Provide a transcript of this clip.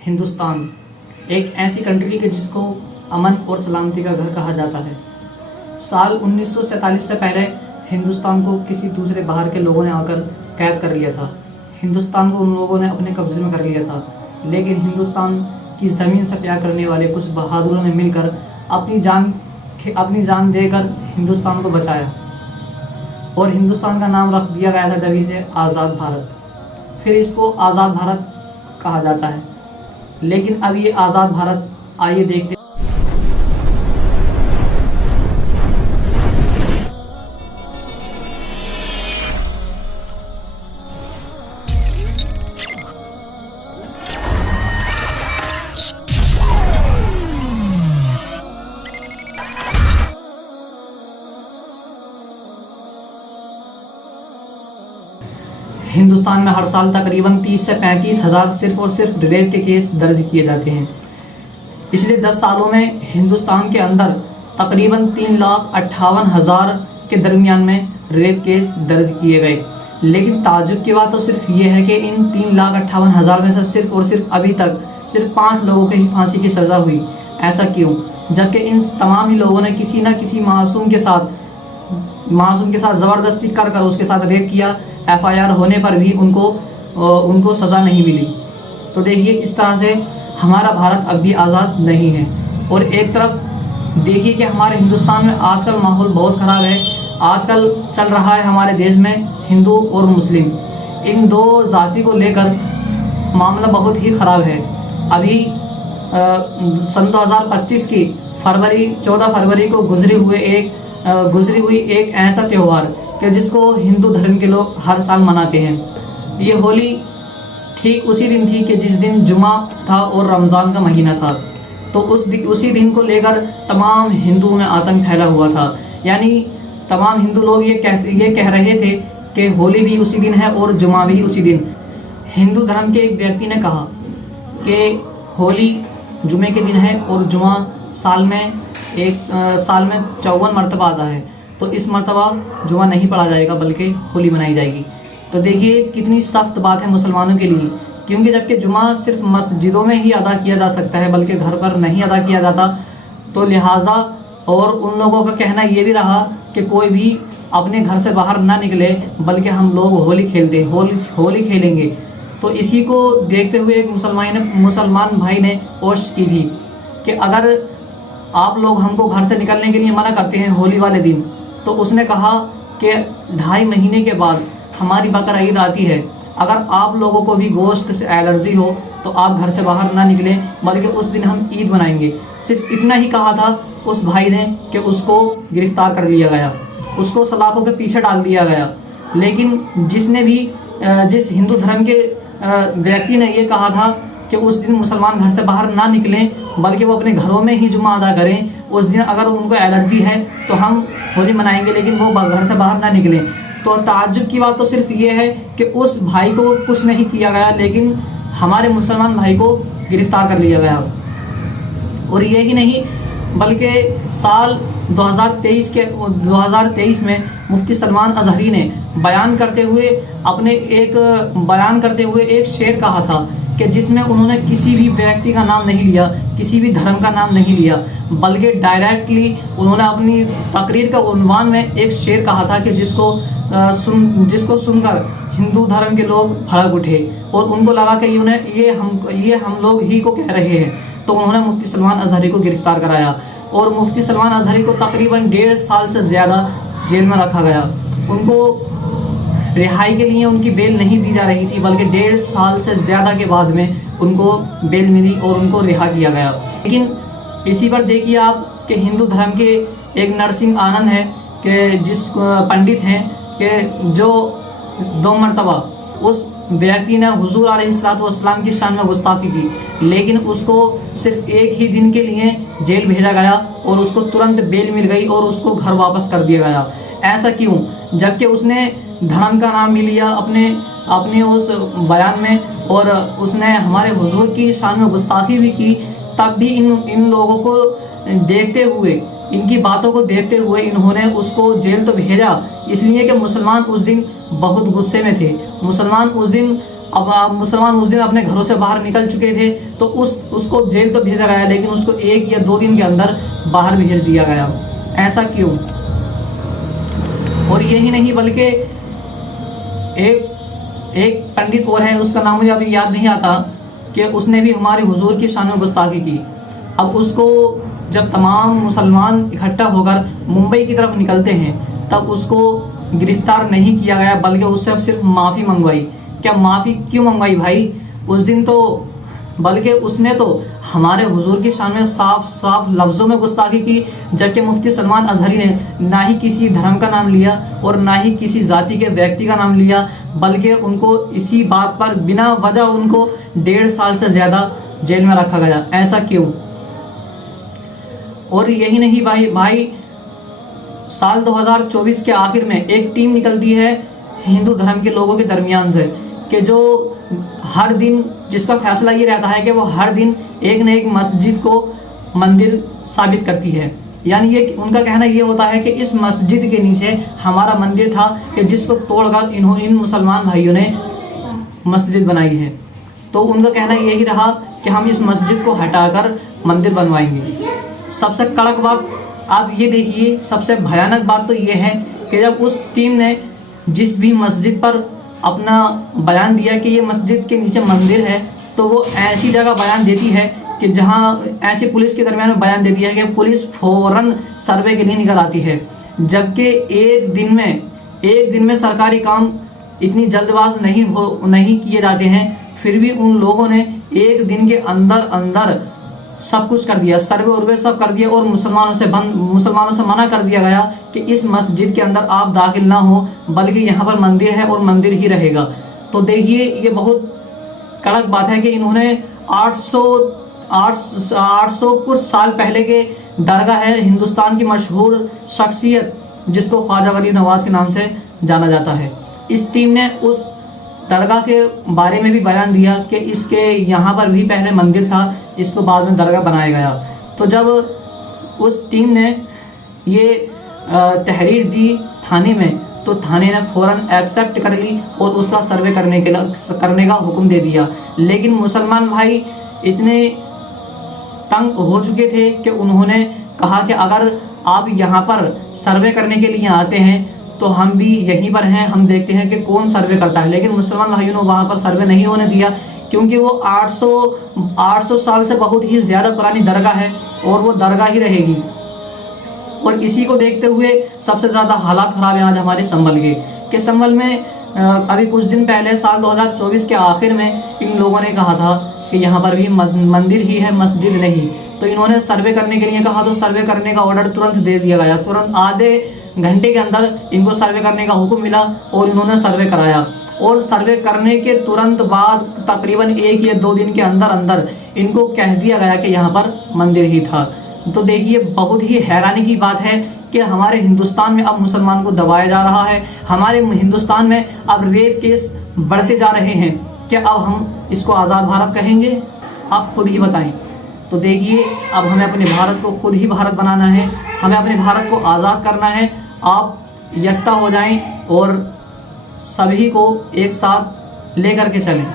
हिंदुस्तान एक ऐसी कंट्री है जिसको अमन और सलामती का घर कहा जाता है। साल 1947 से पहले हिंदुस्तान को किसी दूसरे बाहर के लोगों ने आकर कैद कर लिया था। हिंदुस्तान को उन लोगों ने अपने कब्जे में कर लिया था, लेकिन हिंदुस्तान की ज़मीन से प्यार करने वाले कुछ बहादुरों ने मिलकर अपनी जान देकर हिंदुस्तान को बचाया और हिंदुस्तान का नाम रख दिया गया था जब इसे आज़ाद भारत। फिर इसको आज़ाद भारत कहा जाता है। लेकिन अब ये आज़ाद भारत, आइए देखते हिंदुस्तान में हर साल तकरीबन 30 से 35 हज़ार सिर्फ और सिर्फ रेप के केस दर्ज किए जाते हैं। पिछले 10 सालों में हिंदुस्तान के अंदर तकरीबन 3,58,000 के दरमियान में रेप केस दर्ज किए गए। लेकिन ताज्जुब की बात तो सिर्फ ये है कि इन 3,58,000 में से सिर्फ और सिर्फ अभी तक सिर्फ 5 लोगों के ही फांसी की सज़ा हुई। ऐसा क्यों? जबकि इन तमाम ही लोगों ने किसी न किसी मासूम के साथ ज़बरदस्ती कर उसके साथ रेप किया। FIR होने पर भी उनको सज़ा नहीं मिली। तो देखिए, इस तरह से हमारा भारत अब भी आज़ाद नहीं है। और एक तरफ देखिए कि हमारे हिंदुस्तान में आजकल माहौल बहुत ख़राब है। आजकल चल रहा है हमारे देश में हिंदू और मुस्लिम, इन दो जाति को लेकर मामला बहुत ही ख़राब है। अभी सन 2025 की 14 फरवरी को गुजरी हुई एक ऐसा त्यौहार कि जिसको हिंदू धर्म के लोग हर साल मनाते हैं। ये होली ठीक उसी दिन थी कि जिस दिन जुमा था और रमज़ान का महीना था। तो उसी दिन को लेकर तमाम हिंदुओं में आतंक फैला हुआ था। यानी तमाम हिंदू लोग ये कह रहे थे कि होली भी उसी दिन है और जुमा भी उसी दिन। हिंदू धर्म के एक व्यक्ति ने कहा कि होली जुमे के दिन है और जुमा साल में 54 मरतबा आता है, तो इस मरतबा जुमा नहीं पढ़ा जाएगा बल्कि होली मनाई जाएगी। तो देखिए कितनी सख्त बात है मुसलमानों के लिए, क्योंकि जबकि जुमा सिर्फ मस्जिदों में ही अदा किया जा सकता है बल्कि घर पर नहीं अदा किया जाता। तो लिहाजा और उन लोगों का कहना ये भी रहा कि कोई भी अपने घर से बाहर ना निकले बल्कि हम लोग होली खेलेंगे। तो इसी को देखते हुए एक मुसलमान भाई ने पोस्ट की थी कि अगर आप लोग हमको घर से निकलने के लिए मना करते हैं होली वाले दिन, तो उसने कहा कि 2.5 महीने के बाद हमारी बकर ईद आती है। अगर आप लोगों को भी गोश्त से एलर्जी हो तो आप घर से बाहर ना निकलें बल्कि उस दिन हम ईद मनाएंगे। सिर्फ इतना ही कहा था उस भाई ने कि उसको गिरफ्तार कर लिया गया, उसको सलाखों के पीछे डाल दिया गया। लेकिन जिस हिंदू धर्म के व्यक्ति ने ये कहा था कि उस दिन मुसलमान घर से बाहर ना निकलें बल्कि वो अपने घरों में ही जुमा अदा करें, उस दिन अगर उनको एलर्जी है तो हम होली मनाएंगे लेकिन वो घर से बाहर ना निकलें। तो ताज्जुब की बात तो सिर्फ ये है कि उस भाई को कुछ नहीं किया गया, लेकिन हमारे मुसलमान भाई को गिरफ्तार कर लिया गया। और ये ही नहीं बल्कि साल 2023 में मुफ्ती सलमान अजहरी ने बयान करते हुए एक शेर कहा था कि जिसमें उन्होंने किसी भी व्यक्ति का नाम नहीं लिया, किसी भी धर्म का नाम नहीं लिया, बल्कि डायरेक्टली उन्होंने अपनी तकरीर के उन्वान में एक शेर कहा था कि जिसको सुनकर हिंदू धर्म के लोग भड़क उठे और उनको लगा कि ये हम लोग ही को कह रहे हैं। तो उन्होंने मुफ्ती सलमान अजहरी को गिरफ्तार कराया और मुफ्ती सलमान अजहरी को तकरीबन 1.5 साल से ज़्यादा जेल में रखा गया। उनको रिहाई के लिए उनकी बेल नहीं दी जा रही थी बल्कि 1.5 साल से ज़्यादा के बाद में उनको बेल मिली और उनको रिहा किया गया। लेकिन इसी पर देखिए आप कि हिंदू धर्म के एक नरसिंह आनंद है कि जिस पंडित हैं कि जो 2 मरतबा उस व्यक्ति ने हुजूर अलैहिस्सलाम की शान में गुस्ताखी की, लेकिन उसको सिर्फ एक ही दिन के लिए जेल भेजा गया और उसको तुरंत बेल मिल गई और उसको घर वापस कर दिया गया। ऐसा क्यों? जबकि उसने धर्म का नाम भी लिया अपने उस बयान में और उसने हमारे हुजूर की शान में गुस्ताखी भी की। तब भी इन लोगों को देखते हुए, इनकी बातों को देखते हुए इन्होंने उसको जेल तो भेजा, इसलिए कि मुसलमान उस दिन बहुत गुस्से में थे। मुसलमान उस दिन अब मुसलमान उस दिन अपने घरों से बाहर निकल चुके थे, तो उसको जेल तो भेजा गया, लेकिन उसको 1 या 2 दिन के अंदर बाहर भेज दिया गया। ऐसा क्यों? और यही नहीं बल्कि एक पंडित और है, उसका नाम मुझे अभी याद नहीं आता, कि उसने भी हमारे हुजूर की शान में गुस्ताखी की। अब उसको जब तमाम मुसलमान इकट्ठा होकर मुंबई की तरफ निकलते हैं, तब उसको गिरफ्तार नहीं किया गया, बल्कि उससे सिर्फ माफ़ी मंगवाई। क्या माफ़ी क्यों मंगवाई भाई? उस दिन तो बल्कि उसने तो हमारे हुजूर की शान में साफ साफ लफ्ज़ों में गुस्ताखी की, जबकि मुफ्ती सलमान अजहरी ने ना ही किसी धर्म का नाम लिया और ना ही किसी जाति के व्यक्ति का नाम लिया, बल्कि उनको इसी बात पर बिना वजह उनको 1.5 साल से ज़्यादा जेल में रखा गया। ऐसा क्यों? और यही नहीं भाई साल 2024 के आखिर में एक टीम निकलती है हिंदू धर्म के लोगों के दरमियान से, कि जो हर दिन जिसका फैसला ये रहता है कि वो हर दिन एक न एक मस्जिद को मंदिर साबित करती है। यानी ये उनका कहना ये होता है कि इस मस्जिद के नीचे हमारा मंदिर था, कि जिसको तोड़कर इन मुसलमान भाइयों ने मस्जिद बनाई है। तो उनका कहना यही रहा कि हम इस मस्जिद को हटाकर मंदिर बनवाएंगे। सबसे कड़क बात आप ये देखिए, सबसे भयानक बात तो ये है कि जब उस टीम ने जिस भी मस्जिद पर अपना बयान दिया कि ये मस्जिद के नीचे मंदिर है, तो वो ऐसी जगह बयान देती है कि जहाँ ऐसी पुलिस के दरमियान में बयान देती है कि पुलिस फौरन सर्वे के लिए निकल आती है। जबकि एक दिन में सरकारी काम इतनी जल्दबाज नहीं किए जाते हैं, फिर भी उन लोगों ने एक दिन के अंदर सब कुछ कर दिया, सर्वे उर्वे सब कर दिया, और मुसलमानों से मना कर दिया गया कि इस मस्जिद के अंदर आप दाखिल ना हो, बल्कि यहाँ पर मंदिर है और मंदिर ही रहेगा। तो देखिए ये बहुत कड़क बात है कि इन्होंने 800 कुछ साल पहले के दरगाह है, हिंदुस्तान की मशहूर शख्सियत जिसको ख्वाजा गरीब नवाज के नाम से जाना जाता है, इस टीम ने उस दरगाह के बारे में भी बयान दिया कि इसके यहाँ पर भी पहले मंदिर था, इसको बाद में दरगाह बनाया गया। तो जब उस टीम ने ये तहरीर दी थाने में, तो थाने ने फ़ौरन एक्सेप्ट कर ली और उसका सर्वे करने का हुक्म दे दिया। लेकिन मुसलमान भाई इतने तंग हो चुके थे कि उन्होंने कहा कि अगर आप यहाँ पर सर्वे करने के लिए आते हैं तो हम भी यहीं पर हैं, हम देखते हैं कि कौन सर्वे करता है। लेकिन मुसलमान भाइयों ने वहाँ पर सर्वे नहीं होने दिया, क्योंकि वो 800 साल से बहुत ही ज़्यादा पुरानी दरगाह है और वो दरगाह ही रहेगी। और इसी को देखते हुए सबसे ज़्यादा हालात ख़राब है आज हमारे संभल के संभल में अभी कुछ दिन पहले साल 2024 के आखिर में इन लोगों ने कहा था कि यहाँ पर भी मंदिर ही है, मस्जिद नहीं। तो इन्होंने सर्वे करने के लिए कहा, तो सर्वे करने का ऑर्डर तुरंत दे दिया गया। तुरंत आधे घंटे के अंदर इनको सर्वे करने का हुक्म मिला और इन्होंने सर्वे कराया। और सर्वे करने के तुरंत बाद तकरीबन 1 या 2 दिन के अंदर इनको कह दिया गया कि यहाँ पर मंदिर ही था। तो देखिए बहुत ही हैरानी की बात है कि हमारे हिंदुस्तान में अब मुसलमान को दबाया जा रहा है। हमारे हिंदुस्तान में अब रेप केस बढ़ते जा रहे हैं। क्या अब हम इसको आज़ाद भारत कहेंगे? आप खुद ही बताएं। तो देखिए अब हमें अपने भारत को खुद ही भारत बनाना है, हमें अपने भारत को आज़ाद करना है। आप एकता हो जाएं और सभी को एक साथ लेकर के चलें।